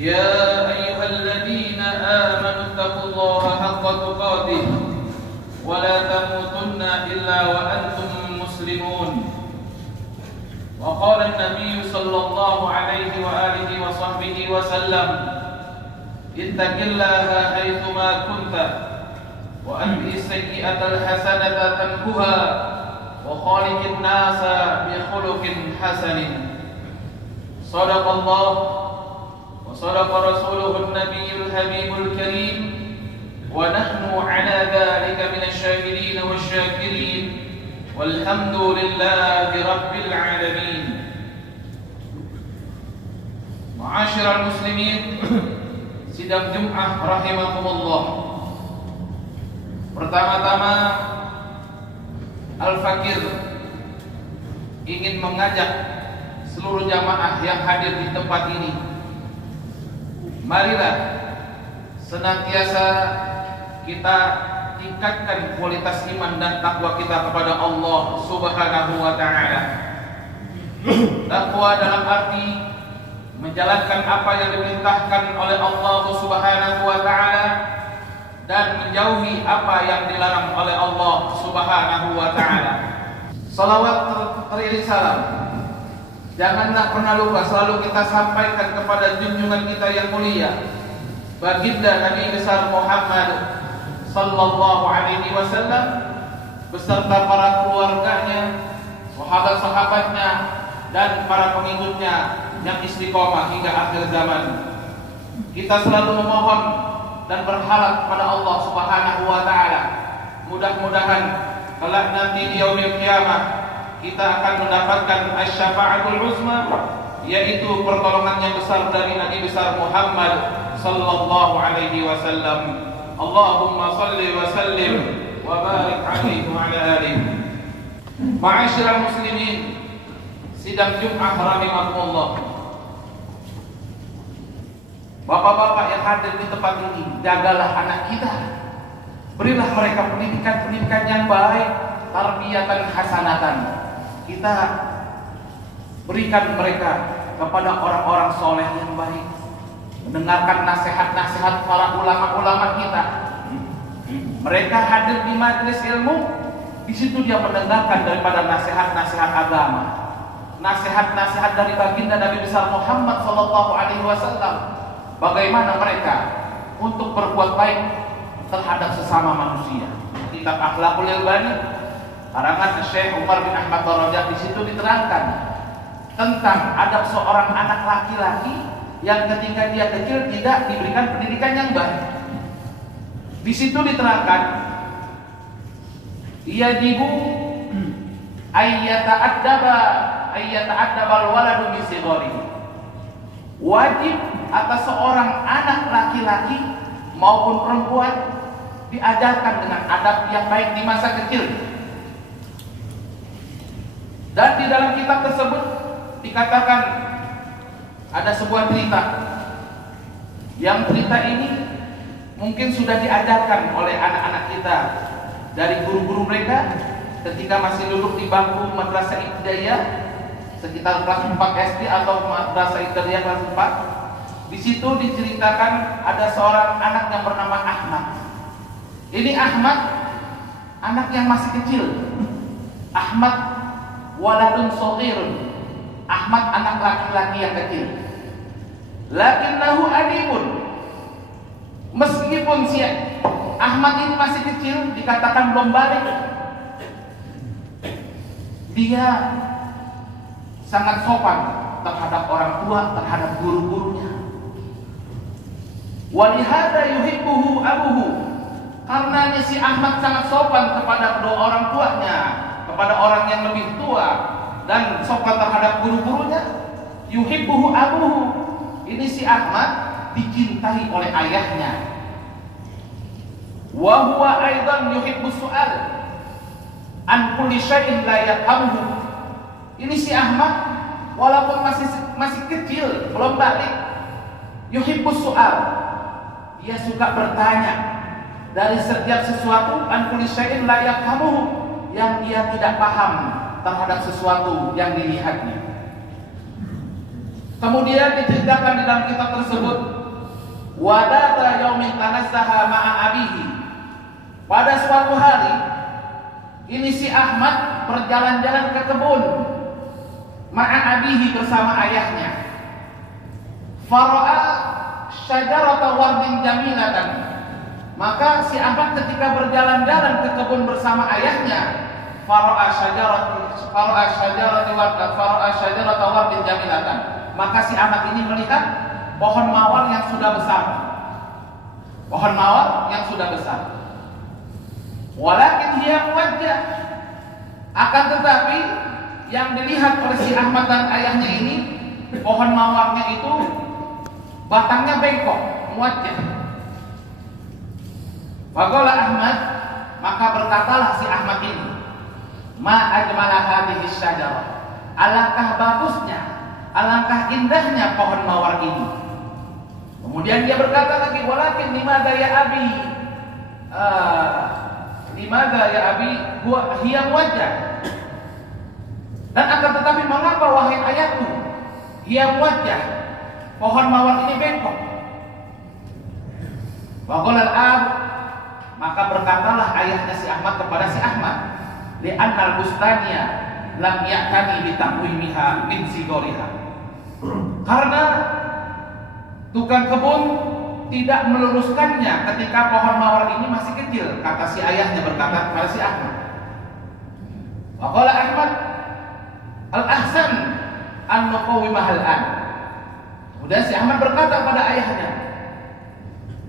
يا أيها الذين آمنوا اتقوا الله حق تقاته ولا تموتن إلا وأنتم مسلمون. وقال النبي صلى الله عليه وآله وصحبه وسلم: اتق الله حيثما كنت وأتبع السيئة الحسنة تمحها وخالق الناس بخلق حسن. صدق الله وصدق رسوله النبي الحبيب الكريم، ونحن على ذلك من الشاهدين والشاكرين، والحمد لله رب العالمين. Ma'asyiral muslimin, sidang Jum'ah rahimakumullah. Pertama-tama, Al-Fakir ingin mengajak seluruh jamaah yang hadir di tempat ini, marilah senantiasa kita tingkatkan kualitas iman dan takwa kita kepada Allah Subhanahu wa ta'ala. Takwa dalam arti menjalankan apa yang diperintahkan oleh Allah Subhanahu wa ta'ala dan menjauhi apa yang dilarang oleh Allah Subhanahu wa ta'ala. Salawat teriring salam janganlah pernah lupa selalu kita sampaikan kepada junjungan kita yang mulia, baginda Nabi besar Muhammad sallallahu alaihi wasallam beserta para keluarganya, sahabat-sahabatnya dan para pengikutnya yang istiqomah hingga akhir zaman. Kita selalu memohon dan berharap pada Allah Subhanahu wa taala, mudah-mudahan kelak nanti di yaumil qiyamah kita akan mendapatkan asy-syafa'atul uzma, yaitu pertolongan yang besar dari Nabi besar Muhammad sallallahu alaihi wasallam. Allahumma salli wa sallim wa barik alaihi wa ala alihi. Ma'asyiral muslimin, sidang Jum'ah rahimakumullah. Bapak-bapak yang hadir di tempat ini, jagalah anak kita. Berilah mereka pendidikan yang baik, tarbiyatan hasanatan. Kita berikan mereka kepada orang-orang soleh yang baik, mendengarkan nasihat-nasihat para ulama-ulama kita. Mereka hadir di majelis ilmu, di situ dia mendengarkan daripada nasihat-nasihat agama, nasihat-nasihat dari baginda Nabi besar Muhammad sallallahu alaihi wasallam. Bagaimana mereka untuk berbuat baik terhadap sesama manusia. Kitab Akhlaqul Albani karangan Syekh Umar bin Ahmad Darajat, di situ diterangkan tentang adab seorang anak laki-laki yang ketika dia kecil tidak diberikan pendidikan yang baik. Di situ diterangkan yajibu ayyata'addaba al-waladu min sigharihi. Wajib atas seorang anak laki-laki maupun perempuan diajarkan dengan adab yang baik di masa kecil. Dan di dalam kitab tersebut dikatakan ada sebuah cerita, yang cerita ini mungkin sudah diajarkan oleh anak-anak kita dari guru-guru mereka ketika masih duduk di bangku madrasah ibtidaiyah sekitar kelas 4 SD atau madrasah ibtidaiyah kelas 4. Di situ diceritakan ada seorang anak yang bernama Ahmad. Ini Ahmad anak yang masih kecil. Ahmad waladun shaghirun. Ahmad anak laki-laki yang kecil. Lakinnahu adibun. Meskipun si Ahmad ini masih kecil, dikatakan belum balik, dia sangat sopan terhadap orang tua, terhadap guru-gurunya. Walihada yuhibbuhu abuhu. Karena si Ahmad sangat sopan kepada kedua orang tuanya, kepada orang yang lebih tua, dan sopan terhadap guru-gurunya. Yuhibbuhu abuhu. Ini si Ahmad dicintai oleh ayahnya. Wa huwa aidan yuhibbus su'al an kulli syai'in la yafhamuhu. Ini si Ahmad walaupun masih kecil, belum balik, yuhibbus su'al. Dia suka bertanya dari setiap sesuatu an kulli syai'in la yafhamuhu, yang dia tidak paham terhadap sesuatu yang dilihatnya. Kemudian diceritakan di dalam kitab tersebut, wadata yaumin tanazzaha ma'a abihi. Pada suatu hari ini si Ahmad berjalan-jalan ke kebun ma'a abihi bersama ayahnya. Fara'a syajarata wardin jamilatan. Maka si Ahmad ketika berjalan-jalan ke kebun bersama ayahnya, fara'a syajarata wardin jamilatan. Maka si Ahmad ini melihat pohon mawar yang sudah besar. Pohon mawar yang sudah besar. Walakin hiya muwajjah. Akan tetapi yang dilihat oleh si Ahmad dan ayahnya ini, pohon mawarnya itu batangnya bengkok, muwajjah. Faqala Ahmad, maka berkatalah si Ahmad ini, ma ajmala hadhihi syajarah. Alangkah bagusnya, alangkah indahnya pohon mawar ini. Kemudian dia berkata lagi, walakin limadha ya abi, limadha ya abi huwa hiya muwajjah. Dan akan tetapi mengapa wahai ayahku, hiya muwajjah, pohon mawar ini bengkok? Faqala al-ab, maka berkatalah ayahnya si Ahmad kepada si Ahmad, li'annal bustaniya lam ya'tani bi taqwimiha min sigoriha. Karena tukang kebun tidak meluruskannya ketika pohon mawar ini masih kecil, kata si ayahnya berkata kepada si Ahmad. Waqala Ahmad, al-ahsan an nuqawwimah al-an. Kemudian si Ahmad berkata kepada ayahnya,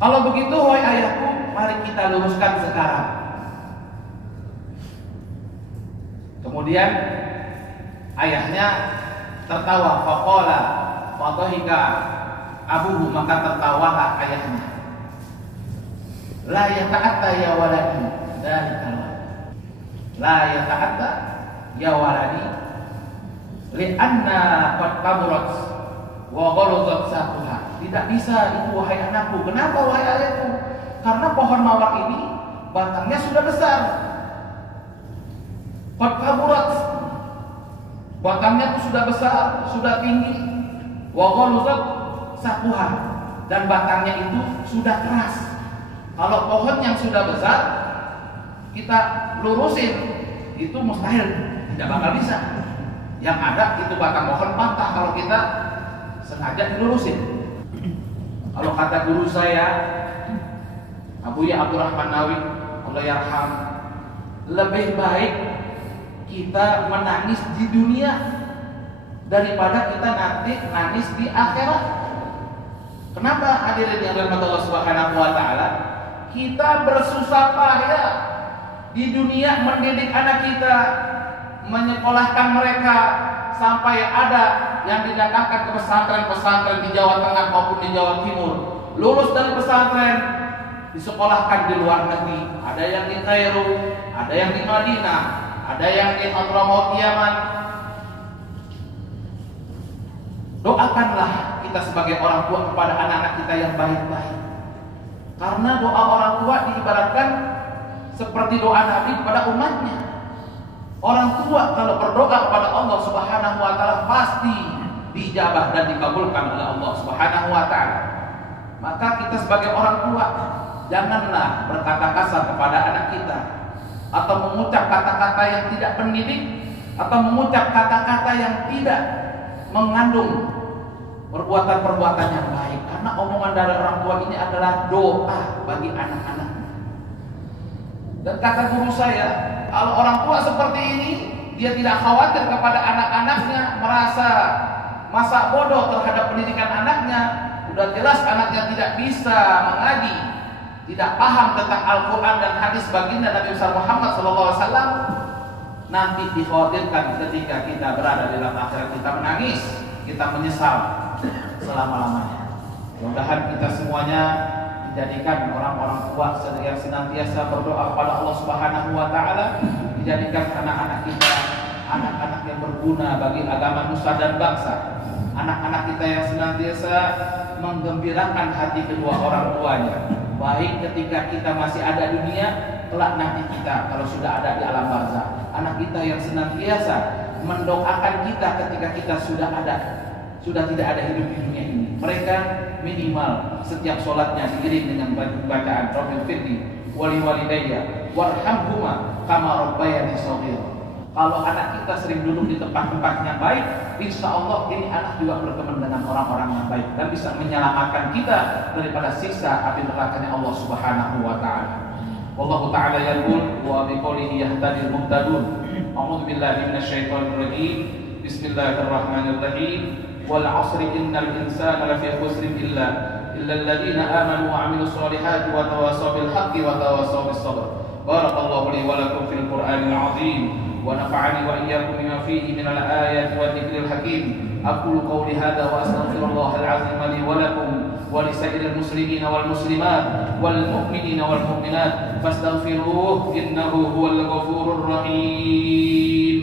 kalau begitu wahai ayahku, mari kita luruskan sekarang. Kemudian ayahnya tertawa, faqala fadhahika abuhu, maka tertawalah ayahnya. La yata'atta ya waladi dzalika. La yata'atta ya waladi li'anna qad kaburat wa ghalazat saquha. Tidak bisa itu wahai anakku. Kenapa wahai ayahku? Karena pohon mawar ini batangnya sudah besar. Qad kaburat, batangnya itu sudah besar, sudah tinggi. Wa ghalazat saquha, dan batangnya itu sudah keras. Kalau pohon yang sudah besar kita lurusin, itu mustahil, tidak bakal bisa. Yang ada itu batang pohon patah kalau kita sengaja dilurusin. Kalau kata guru saya Abuya Abdurrahman Nawi, Allah yarham, lebih baik kita menangis di dunia daripada kita nanti nangis di akhirat. Kenapa hadirin yang dirahmati Allah Subhanahu wa taala? Kita bersusah payah di dunia mendidik anak kita, menyekolahkan mereka sampai ada yang didatangkan ke pesantren-pesantren di Jawa Tengah maupun di Jawa Timur. Lulus dari pesantren disekolahkan di luar negeri. Ada yang di Kairo, ada yang di Madinah, ada yang di Hadramaut Yaman. Doakanlah kita sebagai orang tua kepada anak-anak kita yang baik-baik. Karena doa orang tua diibaratkan seperti doa Nabi kepada umatnya. Orang tua kalau berdoa kepada Allah Subhanahu wa taala pasti dijabah dan dikabulkan oleh Allah Subhanahu wa taala. Maka kita sebagai orang tua janganlah berkata kasar kepada anak kita, atau mengucap kata-kata yang tidak pendidik, atau mengucap kata-kata yang tidak mengandung perbuatan-perbuatan yang baik. Karena omongan dari orang tua ini adalah doa bagi anak-anak. Dan kata guru saya, kalau orang tua seperti ini, dia tidak khawatir kepada anak-anaknya, merasa masa bodoh terhadap pendidikan anaknya. Udah jelas anaknya tidak bisa mengaji, tidak paham tentang Al-Quran dan hadis baginda Nabi Muhammad SAW. Nanti dikhawatirkan ketika kita berada di dalam akhirat kita menangis, kita menyesal selama-lamanya. Mudah-mudahan kita semuanya dijadikan orang-orang tua yang senantiasa berdoa kepada Allah Subhanahu wa taala, dijadikan anak-anak kita anak-anak yang berguna bagi agama nusa dan bangsa, anak-anak kita yang senantiasa menggembirakan hati kedua orang tuanya, baik ketika kita masih ada dunia, kelak nanti kita kalau sudah ada di alam barzakh. Anak kita yang senantiasa mendoakan kita ketika kita sudah ada sudah tidak ada hidup di dunia ini. Mereka minimal setiap sholatnya diiring dengan bacaan Rabbil firli wali walidayya warhamhuma kama rabbayani shaghira. Kalau anak kita sering duduk di tempat-tempat yang baik, insya Allah ini anak juga berteman dengan orang-orang yang baik dan bisa menyelamatkan kita daripada siksa api nerakanya Allah Subhanahu wa taala. Wallahu ta'ala yaqul wa biqoulihi yahtadil muhtadun. A'udzu billahi minasyaitonir rajim. Bismillahirrahmanirrahim. Wal 'asri innal insana lafi khusrin illa alladziina aamanu wa 'amilus shalihaati wa tawassaw bil haqqi wa tawassaw bis sabr. Barakallahu li wa lakum fil Qur'anil 'azim. ونفعني وإياكم بما فيه من الآيات والذكر الحكيم. أقول قولي هذا وأستغفر الله العظيم لي ولكم ولسائر المسلمين والمسلمات والمؤمنين والمؤمنات فاستغفروه إنه هو الغفور الرحيم.